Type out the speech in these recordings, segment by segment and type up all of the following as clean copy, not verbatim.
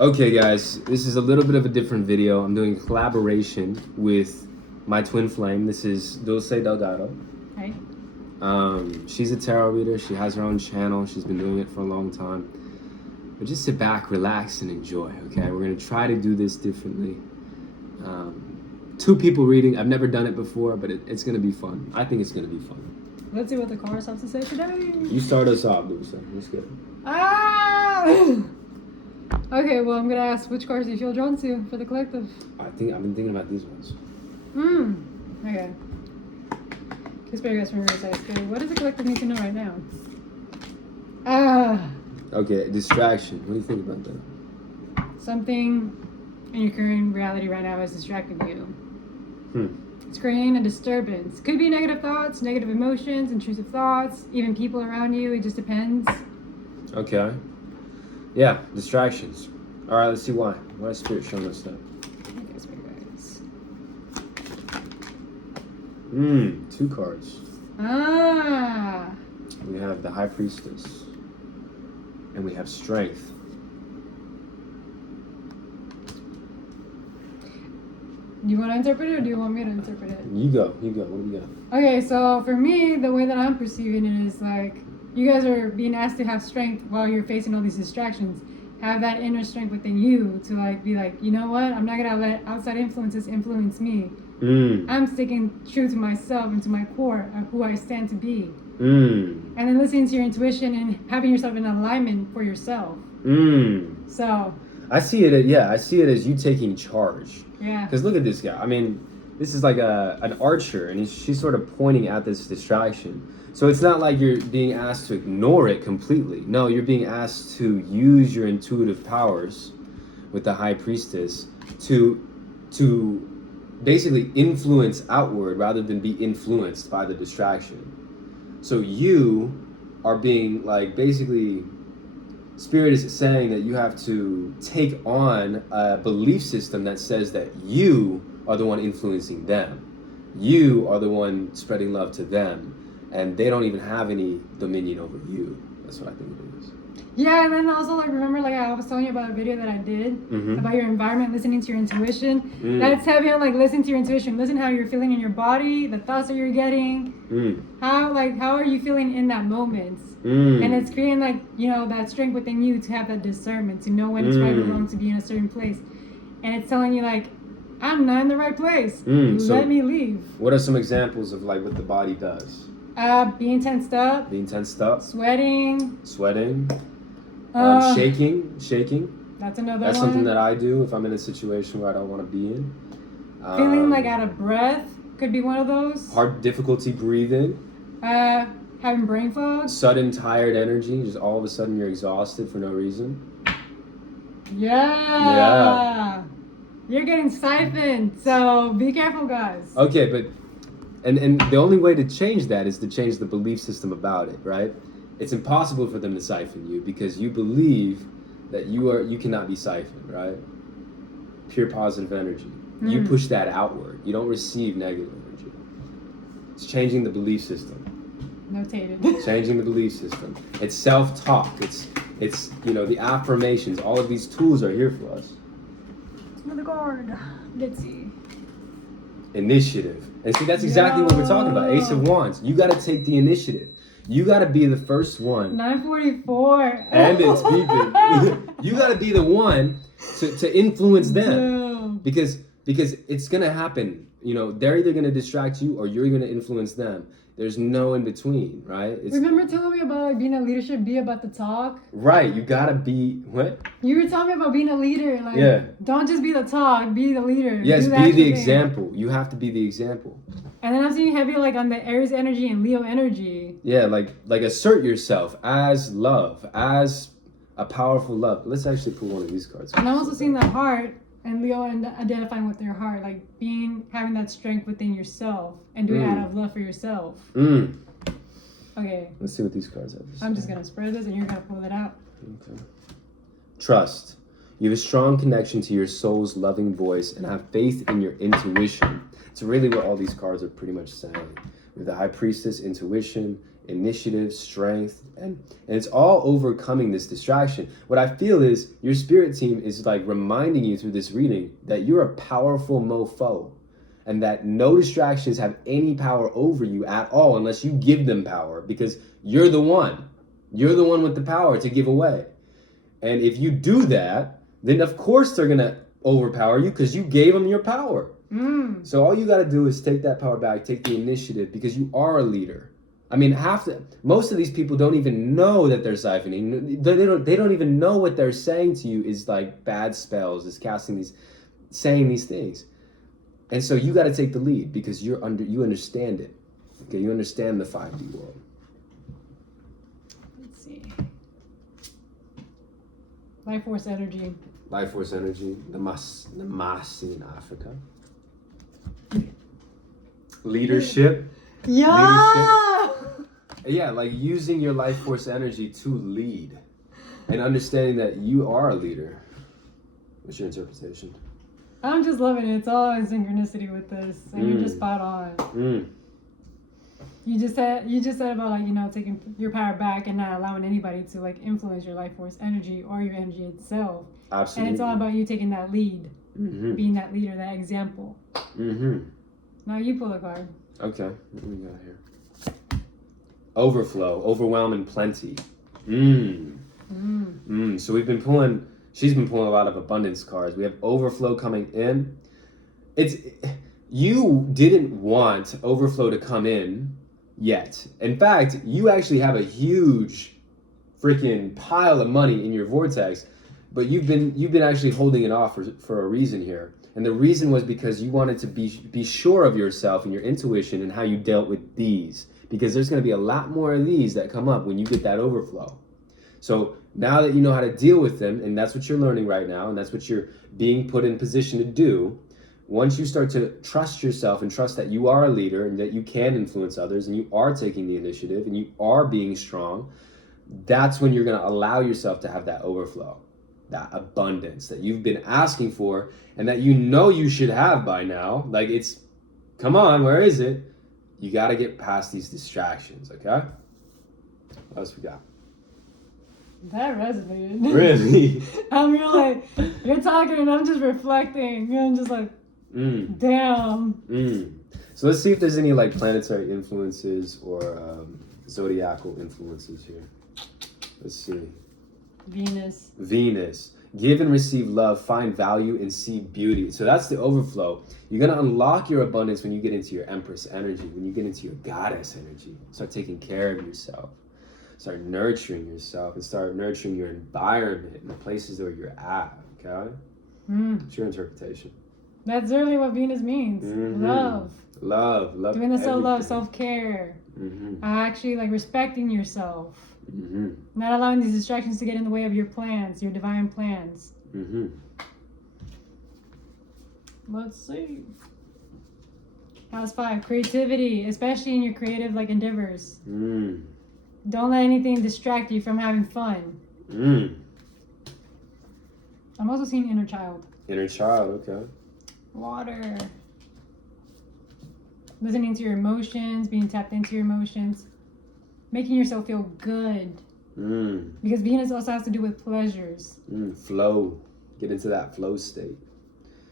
Okay guys, this is a little bit of a different video. I'm doing a collaboration with my twin flame. This is Dulce Delgado. Hey. She's a tarot reader. She has her own channel. She's been doing it for a long time. But just sit back, relax, and enjoy, okay? We're gonna try to do this differently. 2 people reading. I've never done it before, but it's gonna be fun. I think it's gonna be fun. Let's see what the cards have to say today. You start us off, Dulce. Let's go. Ah! Okay, well, I'm gonna ask which cards do you feel drawn to for the collective? I've been thinking about these ones. Okay. Kiss by your guys from Riverside. Okay, what does the collective need to know right now? Okay, distraction. What do you think about that? Something in your current reality right now is distracting you. It's creating a disturbance. Could be negative thoughts, negative emotions, intrusive thoughts, even people around you. It just depends. Okay. Yeah, distractions. All right, let's see why. Why is Spirit showing us that? Kiss by your guys. 2 cards. We have the High Priestess. And we have Strength. Do you want to interpret it or do you want me to interpret it? You go. What do you got? Okay, so for me, the way that I'm perceiving it is like you guys are being asked to have strength while you're facing all these distractions. Have that inner strength within you to like be like, you know what? I'm not gonna let outside influences influence me. I'm sticking true to myself and to my core of who I stand to be. And then listening to your intuition and having yourself in alignment for yourself. So I see it as you taking charge. Yeah. Because look at this guy. I mean, this is like an archer, and she's sort of pointing at this distraction. So it's not like you're being asked to ignore it completely. No, you're being asked to use your intuitive powers with the High Priestess to basically influence outward rather than be influenced by the distraction. So you are being like basically, Spirit is saying that you have to take on a belief system that says that you are the one influencing them. You are the one spreading love to them. And they don't even have any dominion over you. That's what I think it is. Yeah, and then also like remember like I was telling you about a video that I did about your environment, listening to your intuition. That's heavy on like listening to your intuition, listen how you're feeling in your body, the thoughts that you're getting. How are you feeling in that moment? And it's creating like, you know, that strength within you to have that discernment, to know when it's right or wrong to be in a certain place. And it's telling you like, I'm not in the right place. So let me leave. What are some examples of like what the body does? Being tensed up. Sweating. Shaking. That's another one. That's something that I do if I'm in a situation where I don't want to be in. Feeling like out of breath could be one of those. Hard difficulty breathing. Having brain fog. Sudden tired energy, just all of a sudden you're exhausted for no reason. Yeah. You're getting siphoned, so be careful, guys. Okay, but and the only way to change that is to change the belief system about it, right? It's impossible for them to siphon you because you believe that you cannot be siphoned, right? Pure positive energy. You push that outward. You don't receive negative energy. It's changing the belief system. Notated. Changing the belief system. It's self-talk. It's you know, the affirmations. All of these tools are here for us. Another card. Let's see. Initiative. And see, that's exactly what we're talking about. Ace of Wands. You got to take the initiative. You got to be the first one. 944. And it's beeping. You got to be the one to influence them. Because it's going to happen. You know, they're either going to distract you or you're going to influence them. There's no in between, right? Remember telling me about like being a leadership, be about the talk? Right, you gotta be, what? You were telling me about being a leader, like, don't just be the talk, be the leader. Yes, be the example. You have to be the example. And then I'm seeing heavy like on the Aries energy and Leo energy. Yeah, like assert yourself as love, as a powerful love. Let's actually pull one of these cards. And I'm also seeing the heart and Leo and identifying with their heart, like having that strength within yourself and doing it out of love for yourself. Okay. Let's see what these cards have. I'm just gonna spread this and you're gonna pull it out. Okay. Trust. You have a strong connection to your soul's loving voice and have faith in your intuition. It's really what all these cards are pretty much saying. With the High Priestess, intuition initiative, strength, and it's all overcoming this distraction. What I feel is your spirit team is like reminding you through this reading that you're a powerful mofo, and that no distractions have any power over you at all unless you give them power, because you're the one. You're the one with the power to give away. And if you do that, then of course they're going to overpower you because you gave them your power. So all you got to do is take that power back, take the initiative, because you are a leader. I mean, most of these people don't even know that they're siphoning. They don't even know what they're saying to you is like bad spells, is saying these things. And so you got to take the lead because you understand it. Okay, you understand the 5D world. Let's see. Life force energy. Life force energy, the mass in Africa. Leadership. Yeah. Yeah, like using your life force energy to lead and understanding that you are a leader. What's your interpretation? I'm just loving it. It's all in synchronicity with this, and you're just spot on. You just said about like, you know, taking your power back and not allowing anybody to like influence your life force energy or your energy itself. Absolutely. And it's all about you taking that lead, being that leader, that example. Now you pull a card. Okay, what do we got here? Overflow, overwhelm, and plenty. So she's been pulling a lot of abundance cards. We have overflow coming in. You didn't want overflow to come in yet. In fact, you actually have a huge freaking pile of money in your vortex, but you've been actually holding it off for a reason here. And the reason was because you wanted to be sure of yourself and your intuition and how you dealt with these. Because there's going to be a lot more of these that come up when you get that overflow. So now that you know how to deal with them, and that's what you're learning right now, and that's what you're being put in position to do, once you start to trust yourself and trust that you are a leader and that you can influence others and you are taking the initiative and you are being strong, that's when you're going to allow yourself to have that overflow, that abundance that you've been asking for and that you know you should have by now. Like, it's, come on, where is it? You got to get past these distractions, okay? What else we got? That resonated. Really? I'm really, you're talking and I'm just reflecting. I'm just like, damn. So let's see if there's any like planetary influences or zodiacal influences here. Let's see. Venus. Give and receive love, find value, and see beauty. So that's the overflow. You're going to unlock your abundance when you get into your Empress energy, when you get into your Goddess energy. Start taking care of yourself. Start nurturing yourself and start nurturing your environment and the places where you're at, okay? It's your interpretation. That's really what Venus means. Love. Doing the self-love, self-care. Actually, like, respecting yourself. Not allowing these distractions to get in the way of your plans, your divine plans. Let's see. House 5, creativity, especially in your creative like endeavors. Don't let anything distract you from having fun. I'm also seeing inner child. Inner child, okay. Water. Listening to your emotions, being tapped into your emotions. Making yourself feel good. Because Venus also has to do with pleasures. Flow. Get into that flow state.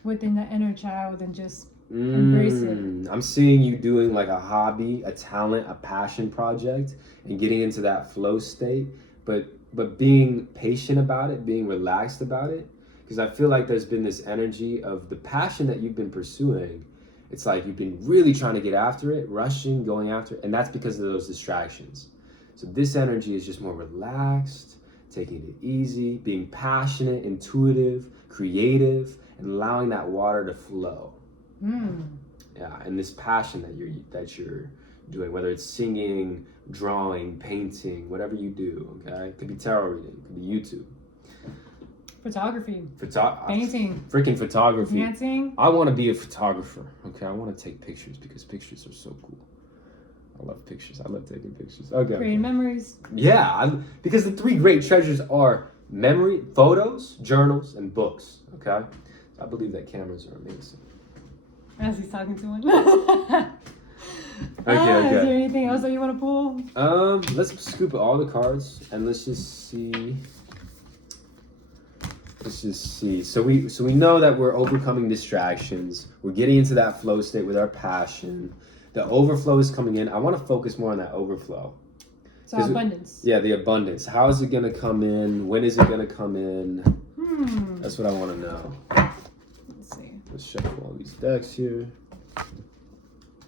Within the inner child and just embrace it. I'm seeing you doing like a hobby, a talent, a passion project and getting into that flow state, but being patient about it, being relaxed about it. Because I feel like there's been this energy of the passion that you've been pursuing. It's like you've been really trying to get after it, rushing, going after it, and that's because of those distractions. So this energy is just more relaxed, taking it easy, being passionate, intuitive, creative, and allowing that water to flow. Yeah, and this passion that you're doing, whether it's singing, drawing, painting, whatever you do, okay? It could be tarot reading, it could be YouTube. Photography. Painting. Freaking photography. Dancing. I want to be a photographer, okay? I want to take pictures because pictures are so cool. I love pictures. I love taking pictures. Okay. Creating memories. Yeah, because the 3 great treasures are memory, photos, journals, and books, okay? I believe that cameras are amazing. As he's talking to one. Okay. Is there anything else that you want to pull? Let's scoop all the cards and let's just see. So we know that we're overcoming distractions. We're getting into that flow state with our passion. The overflow is coming in. I want to focus more on that overflow. So abundance. Yeah, the abundance. How is it going to come in? When is it going to come in? That's what I want to know. Let's see. Let's shuffle all these decks here.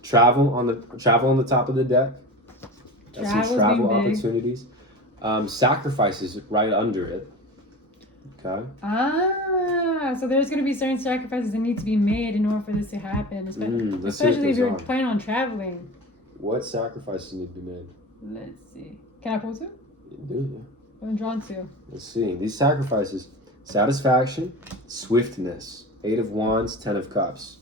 Travel on the top of the deck. That's some travel opportunities. Sacrifices right under it. Okay. So there's going to be certain sacrifices that need to be made in order for this to happen, especially if you're planning on traveling. What sacrifices need to be made? Let's see. Can I pull two? Do. I'm drawn two. Let's see. These sacrifices: satisfaction, swiftness, 8 of Wands, 10 of Cups.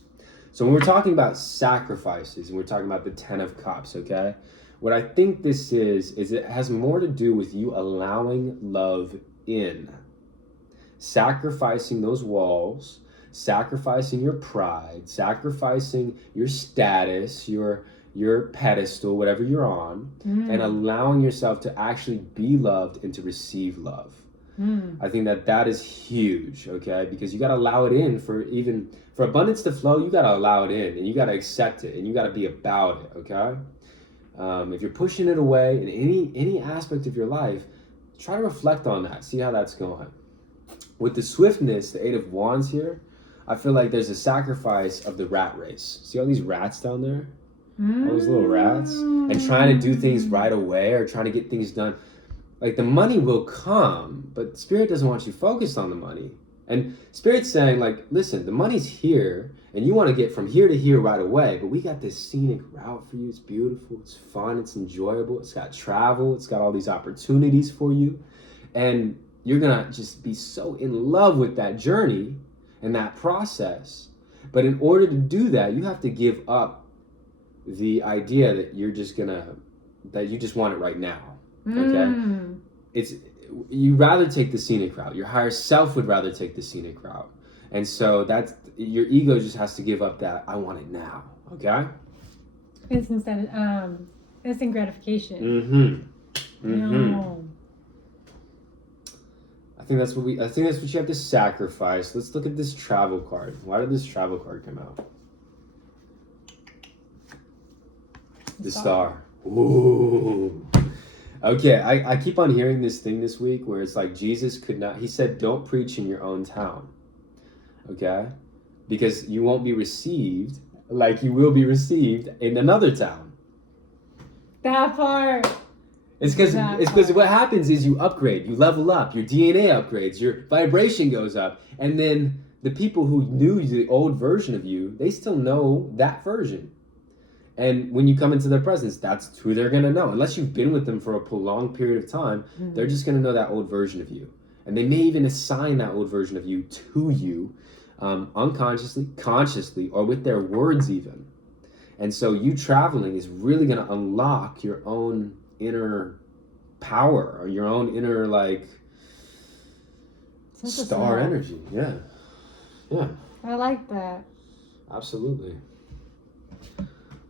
So when we're talking about sacrifices, and we're talking about the 10 of Cups, okay? What I think this is it has more to do with you allowing love in. Sacrificing those walls, sacrificing your pride, sacrificing your status, your pedestal, whatever you're on, and allowing yourself to actually be loved and to receive love. I think that is huge, okay? Because you got to allow it in for abundance to flow. You got to allow it in, and you got to accept it, and you got to be about it, okay? If you're pushing it away in any aspect of your life, try to reflect on that. See how that's going. With the swiftness, the 8 of Wands here, I feel like there's a sacrifice of the rat race. See all these rats down there? All those little rats? And trying to do things right away or trying to get things done. Like, the money will come, but Spirit doesn't want you focused on the money. And Spirit's saying, like, listen, the money's here, and you want to get from here to here right away, but we got this scenic route for you. It's beautiful, it's fun, it's enjoyable, it's got travel, it's got all these opportunities for you. And you're going to just be so in love with that journey and that process. But in order to do that, you have to give up the idea that you just want it right now. Okay? You rather take the scenic route. Your higher self would rather take the scenic route. And so that's your ego just has to give up that I want it now. Okay? Instant gratification. No. I think that's what you have to sacrifice. Let's look at this travel card. Why did this travel card come out? The star. Ooh. Okay, I keep on hearing this thing this week where it's like Jesus could not, he said, don't preach in your own town. Okay? Because you won't be received like you will be received in another town. That part. It's because what happens is you upgrade, you level up, your DNA upgrades, your vibration goes up, and then the people who knew the old version of you, they still know that version. And when you come into their presence, that's who they're going to know. Unless you've been with them for a prolonged period of time, they're just going to know that old version of you. And they may even assign that old version of you to you unconsciously, consciously, or with their words even. And so you traveling is really going to unlock your own inner power or your own inner star energy. Yeah. I like that. Absolutely.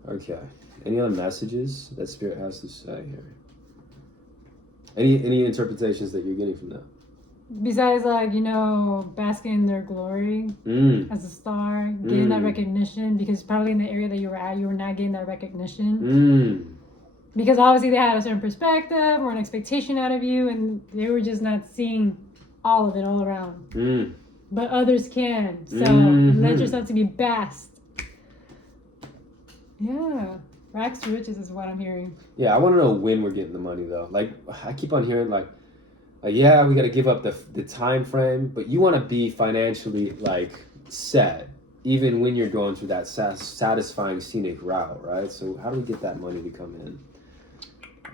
Okay. Any other messages that Spirit has to say here? Any interpretations that you're getting from that? Besides, basking in their glory as a star, getting that recognition, because probably in the area that you were at, you were not getting that recognition. Because obviously they had a certain perspective or an expectation out of you, and they were just not seeing all of it all around. But others can. So let yourself to be basked. Yeah. Rags to riches is what I'm hearing. Yeah, I want to know when we're getting the money, though. Like, I keep on hearing, yeah, we got to give up the time frame, but you want to be financially, set, even when you're going through that satisfying scenic route, right? So how do we get that money to come in?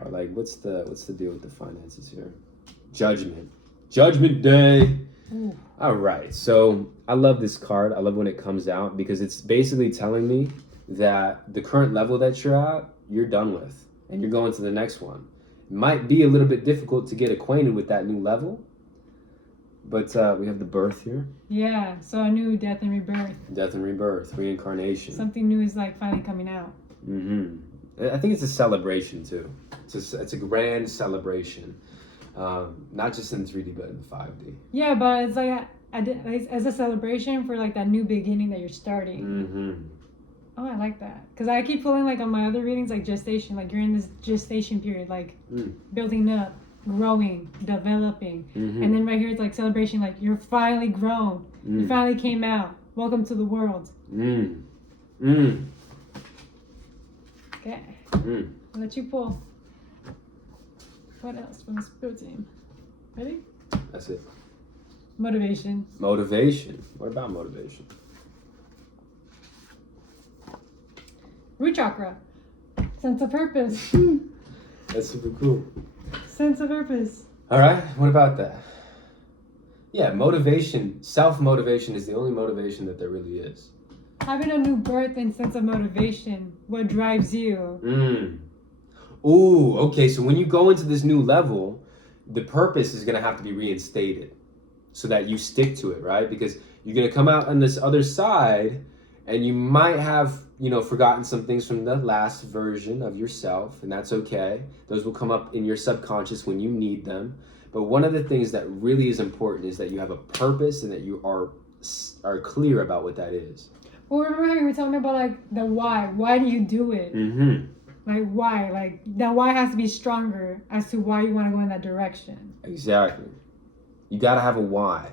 Or what's the deal with the finances here? Judgment Day. Ooh. All right. So I love this card. I love when it comes out because it's basically telling me that the current level that you're at, you're done with, and you're going to the next one. It might be a little bit difficult to get acquainted with that new level, but we have the birth here. Yeah. So a new death and rebirth. Death and rebirth, reincarnation. Something new is finally coming out. I think it's a celebration too. It's a grand celebration, not just in 3D but in 5D. Yeah, but it's like as a celebration for like that new beginning that you're starting. Oh, I like that, because I keep pulling like on my other readings like gestation, like you're in this gestation period, like building up, growing, developing, and then right here it's like celebration, like you're finally grown, you finally came out. Welcome to the world. Okay. I'll let you pull. What else from the spirit team? Ready? That's it. Motivation. Motivation. What about motivation? Root chakra. Sense of purpose. That's super cool. Sense of purpose. All right. What about that? Yeah, motivation. Self-motivation is the only motivation that there really is. Having a new birth and sense of motivation. What drives you? Ooh, okay. So when you go into this new level, the purpose is going to have to be reinstated so that you stick to it, right? Because you're going to come out on this other side and you might have, forgotten some things from the last version of yourself, and that's okay. Those will come up in your subconscious when you need them. But one of the things that really is important is that you have a purpose and that you are clear about what that is. Well, remember how you were telling me about like the why? Why do you do it? Like why? Like that why has to be stronger as to why you want to go in that direction. Exactly. You gotta have a why.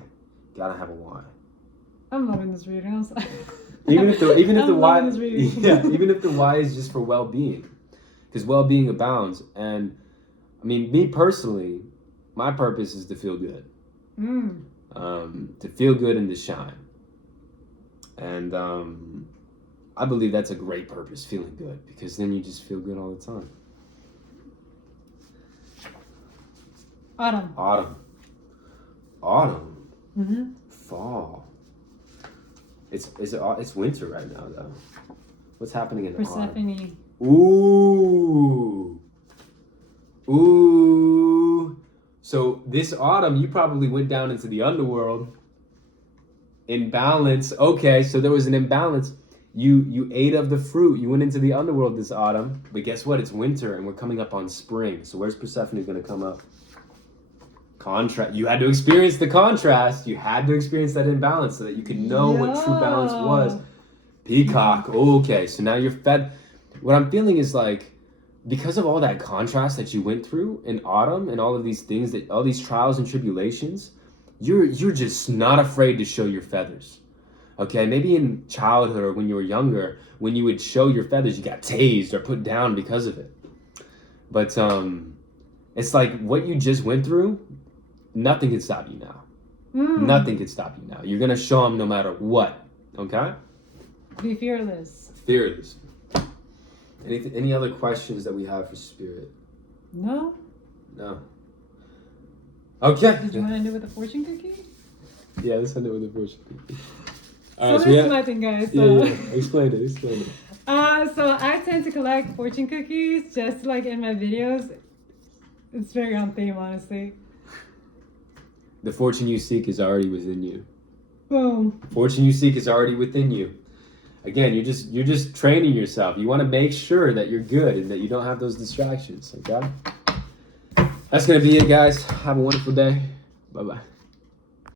I'm loving this reading. I'm sorry. Even if the why, this reading. yeah, even if the why is just for well-being, because well-being abounds. And I mean, me personally, my purpose is to feel good, to feel good and to shine. And I believe that's a great purpose, feeling good, because then you just feel good all the time. Autumn. Fall. It's winter right now though. What's happening in Persephone. Autumn? Ooh. So this autumn, you probably went down into the underworld. Imbalance. Okay, so there was an imbalance. You ate of the fruit. You went into the underworld this autumn. But guess what? It's winter and we're coming up on spring. So where's Persephone going to come up? Contrast. You had to experience the contrast. You had to experience that imbalance so that you could know what true balance was. Peacock. Okay, so now you're fed. What I'm feeling is like, because of all that contrast that you went through in autumn and all of these things, that all these trials and tribulations, you're just not afraid to show your feathers. Okay, maybe in childhood or when you were younger, when you would show your feathers, you got tased or put down because of it. But it's like what you just went through, nothing can stop you now. Nothing can stop you now. You're going to show them no matter what. Okay? Be fearless. Fearless. Any other questions that we have for Spirit? No. Okay. Did you want to end it with a fortune cookie? Yeah, let's end it with a fortune cookie. So this is my thing, guys. So. Yeah. Explain it. So I tend to collect fortune cookies just like in my videos. It's very on theme, honestly. The fortune you seek is already within you. Boom. Fortune you seek is already within you. Again, you're just training yourself. You want to make sure that you're good and that you don't have those distractions. Okay? That's gonna be it, guys. Have a wonderful day. Bye-bye.